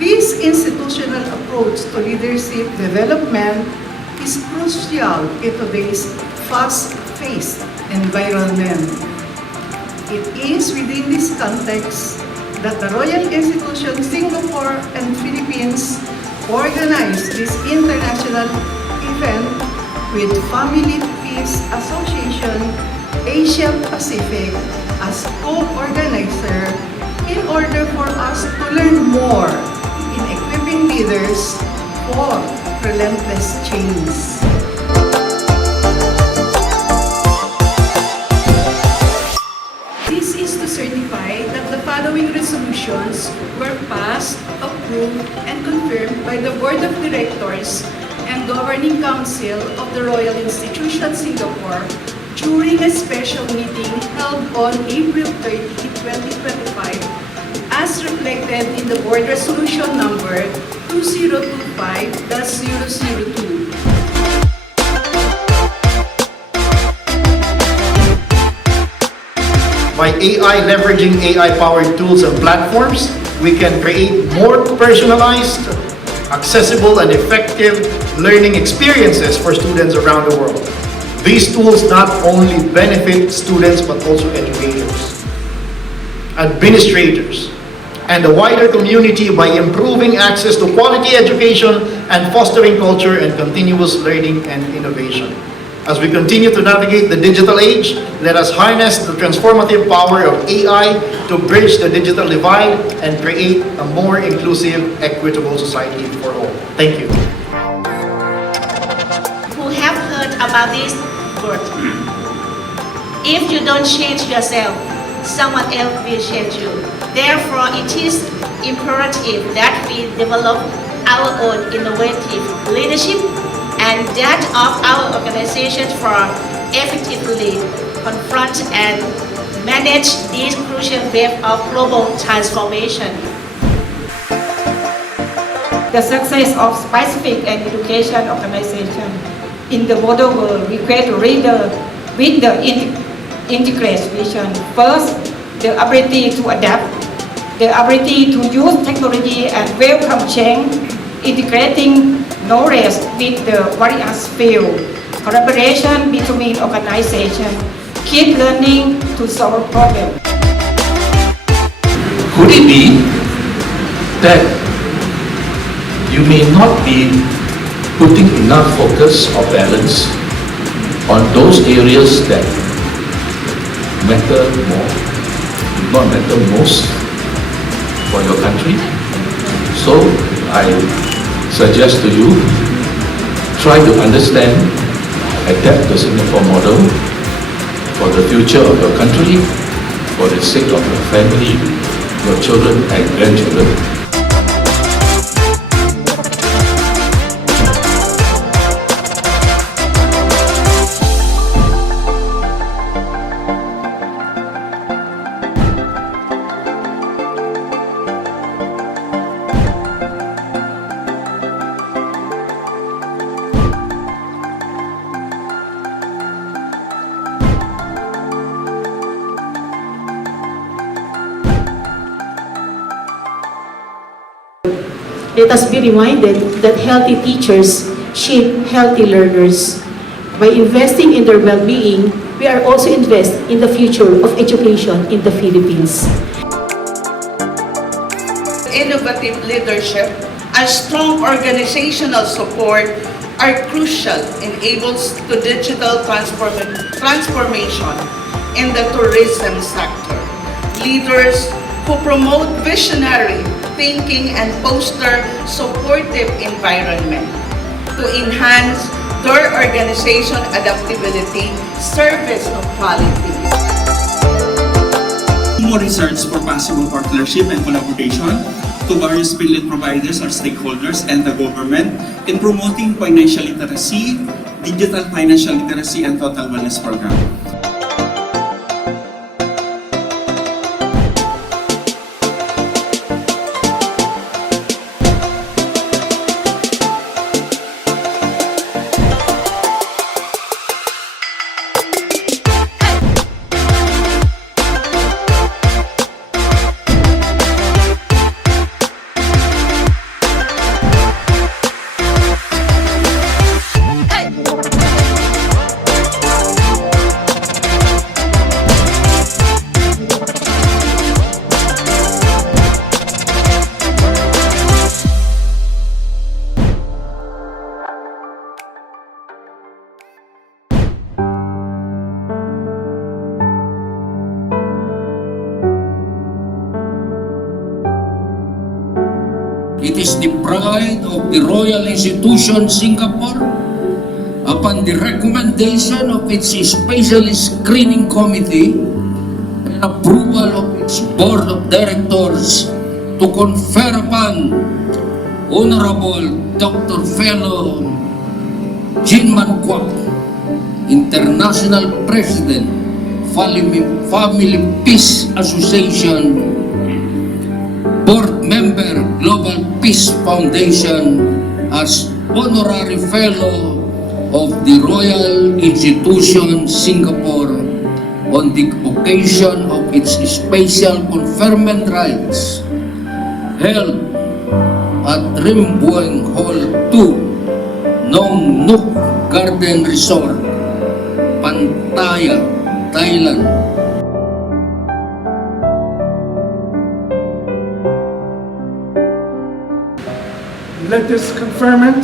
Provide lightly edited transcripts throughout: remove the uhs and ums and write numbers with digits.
This institutional approach to leadership development is crucial in today's fast-paced environment. It is within this context that the Royal Institution Singapore and Philippines organized this international event with Family Peace Association Asia Pacific as co-organizer in order for us to learn more in equipping leaders for relentless change. This is to certify that the following resolutions were passed, approved, and confirmed by the Board of Directors and Governing Council of the Royal Institution Singapore during a special meeting held on April 30, 2025, as reflected in the Board Resolution number 2025-002. By AI leveraging AI-powered tools and platforms, we can create more personalized, accessible, and effective learning experiences for students around the world. These tools not only benefit students but also educators, administrators, and the wider community by improving access to quality education and fostering culture and continuous learning and innovation. As we continue to navigate the digital age, let us harness the transformative power of AI to bridge the digital divide and create a more inclusive, equitable society for all. Thank you. Who have heard about this word? If you don't change yourself, someone else will change you. Therefore, it is imperative that we develop our own innovative leadership and that of our organization for effectively confront and manage this crucial wave of global transformation. The success of specific and education organization in the modern world requires a leader with the integrated vision. First, the ability to adapt, the ability to use technology and welcome change, integrating knowledge with the various fields, collaboration between organizations, keep learning to solve problems. Could it be that you may not be putting enough focus or balance on those areas that matter more, do not matter most for your country? So I suggest to you, try to understand, adapt the Singapore model for the future of your country, for the sake of your family, your children and grandchildren. Let us be reminded that healthy teachers shape healthy learners. By investing in their well-being, we are also investing in the future of education in the Philippines. Innovative leadership and strong organizational support are crucial enablers to digital transformation. in the tourism sector. Leaders who promote visionary thinking and foster supportive environment to enhance their organization adaptability, service of quality. More research for possible partnership and collaboration to various pilot providers or stakeholders and the government in promoting financial literacy, digital financial literacy, and total wellness program. It is the pride of the Royal Institution Singapore, upon the recommendation of its Specialist Screening Committee and approval of its Board of Directors, to confer upon Honorable Dr. Fellow Jinman Kwok, International President, Family Peace Association, Board Member, Global Peace Foundation, as Honorary Fellow of the Royal Institution Singapore on the occasion of its special conferment rites held at Rimbueng Hall 2, Nong Nooch Garden Resort, Pattaya, Thailand. Let this conferment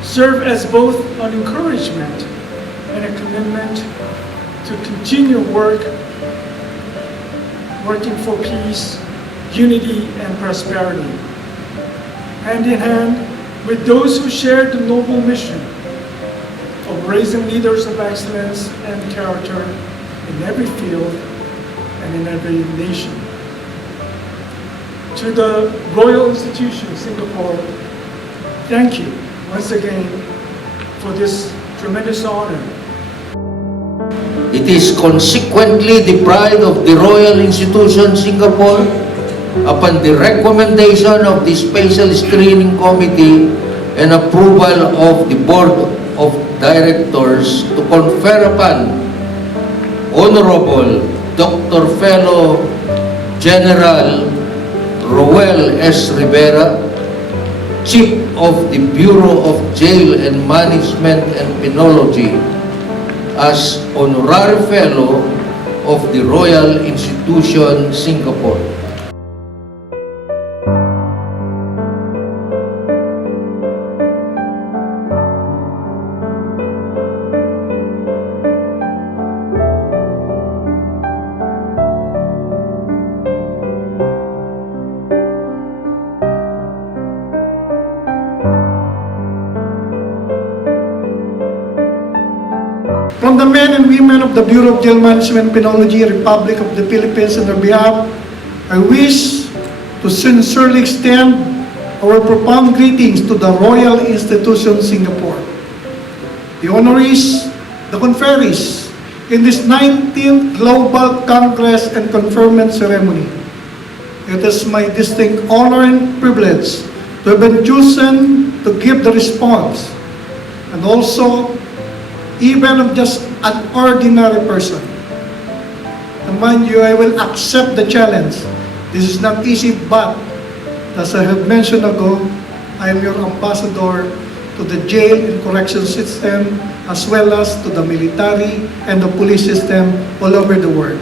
serve as both an encouragement and a commitment to continue working for peace, unity, and prosperity, hand in hand with those who share the noble mission of raising leaders of excellence and character in every field and in every nation. To the Royal Institution Singapore, thank you once again for this tremendous honor. It is consequently the pride of the Royal Institution Singapore, upon the recommendation of the Special Screening Committee and approval of the Board of Directors, to confer upon Honorable Dr. Fellow General Roel S. Rivera, Chief of the Bureau of Jail and Management and Penology, as Honorary Fellow of the Royal Institution Singapore. From the men and women of the Bureau of Jail Management and Penology, Republic of the Philippines, on their behalf, I wish to sincerely extend our profound greetings to the Royal Institution Singapore, the honorees, the conferees in this 19th Global Congress and Conferment Ceremony. It is my distinct honor and privilege to have been chosen to give the response, and also even of just an ordinary person. And mind you, I will accept the challenge. This is not easy, but as I have mentioned ago, I am your ambassador to the jail and correction system, as well as to the military and the police system all over the world.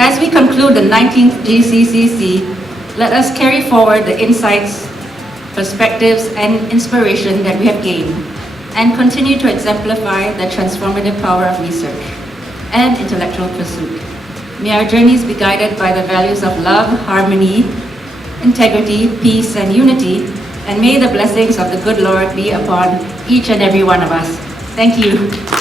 As we conclude the 19th GCCC, let us carry forward the insights, perspectives, and inspiration that we have gained, and continue to exemplify the transformative power of research and intellectual pursuit. May our journeys be guided by the values of love, harmony, integrity, peace, and unity, and may the blessings of the good Lord be upon each and every one of us. Thank you.